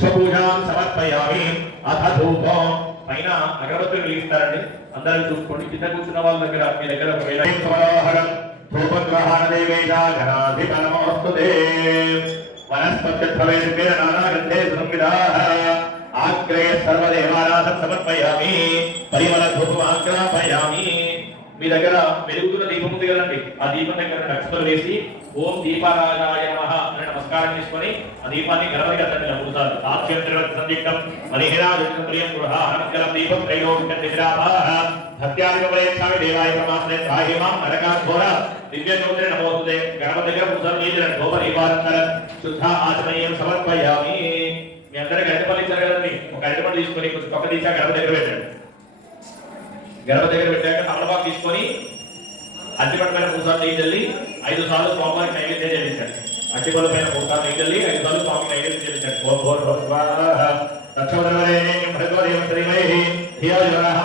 పుష్పపూజాం సమర్పయామి. అథ ధూపం పైన అగరబత్తులు వెలిగిస్తారండి. అందరూ చూసుకోండి. కింద కూర్చున్న వాళ్ళ దగ్గర మీ దగ్గర ధూపగ్రహణ దేవేశ గణాధిపనమోస్తుతే. వనస్పత్యత్వవేదికేన నానాగంధే సంవిధాః ఆగ్రే సర్వదేవారాధన సమర్పయామి. పరిమళ ధూపం ఆగ్రాపయామి. మీ దగ్గర వెలుగుతున్న దీపం ఉంది కదండి, ఆ దీపం దగ్గర అక్షతలు వేసి ఓం దీపారాజాయ నమః అని నమస్కారం చేసుకొని ఆ దీపాన్ని గణపతికి అతన్ని నమ్ముతారు. సాక్ష్యం మణిహిరాజం ప్రియం గృహానంకలం దీపం త్రైలోక్యం నిద్రాభాః భక్త్యాదిపరేక్షామి దేవాయ ప్రమాసే త్రాహిమాం నరకాఘోర దివ్య జ్యోతిరే నమోస్తుతే. గణపతి దగ్గర పూజలు చేసిన ధూప దీపాలంకర శుద్ధ ఆచమనీయం సమర్పయామి. మీ అందరూ గరిటపల్లి ఇచ్చారు కదండి, ఒక గరిటపల్లి తీసుకొని కొంచెం తొక్క తీసా గణపతి దగ్గర పెట్టండి. గణపతి దగ్గర పెట్టాక తమలపాకు తీసుకొని అట్టిపట్టు పైన 3 సార్లు నెయ్యి చల్లి 5 సార్లు స్వామివారికి నైవేద్యం చెల్లించండి. అట్టిపల్ల పైన 3 సార్లు నెయ్యి చల్లి 5 సార్లు స్వామికి నైవేద్యం చెల్లించండి. ఓం భూర్భువః స్వాహా తత్సవితుర్వరేణ్యం భర్గో దేవస్య ధీమహి ధియో యో నః